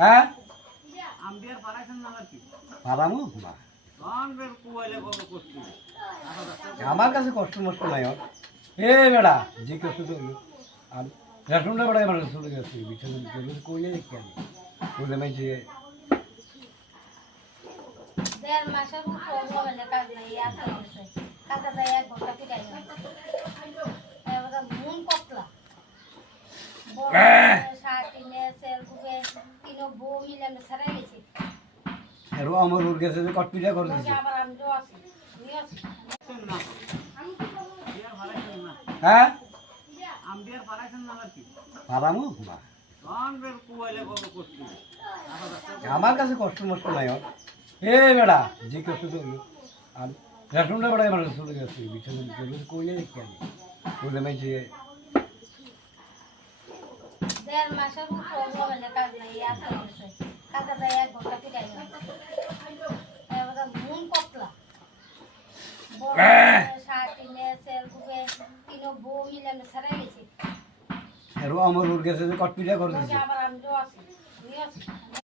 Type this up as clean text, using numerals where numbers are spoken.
হ্যাঁ আম্বিয়ার পারাইছেন না কি পারামু না গানবের কুয়াইলে কত কষ্ট আমার কাছে কষ্ট মষ্ট নাই ওর এ বেড়া যে কষ্ট তো আর রেশনটা বেড়া আমার চলে গেছে বিছানা কইলে কেন বলে মাই যে দেড় মাসের উপর মোবাইলে কাজ নাই আর চলছে কাকা যায় 1 ঘন্টা পিটাই এবার মন কতলা সাটিনে সেল গুবে তিনো বউ মিলে সারাই গেছে আর আমার ওর কাছে যে কটপিটা করে দিছে আবার আমি তো আছি তুই আছিস না আম্বিয়ার পারাইছেন না হ্যাঁ আম্বিয়ার পারাইছেন না কি পারামু না গানবের কুয়াইলে কত কষ্ট আমার কাছে কষ্ট মষ্ট নাই ওর এ বেড়া যে কষ্ট তো আর রেশনটা বেড়া আমার চলে গেছে বিছানা কইলে কেন বলে মাই যে দেড় মাসের উপর মোবাইলে কাজ নাই আর চলছে কাকা যায় 1 ঘন্টা পিটাই এবার মন কতলা সাটিনে সেল গুবে তিনো বউ মিলে সারাই গেছে আর আমার ওর কাছে যে কটপিটা করে দিছে আবার আমি তো আছি তুই আছিস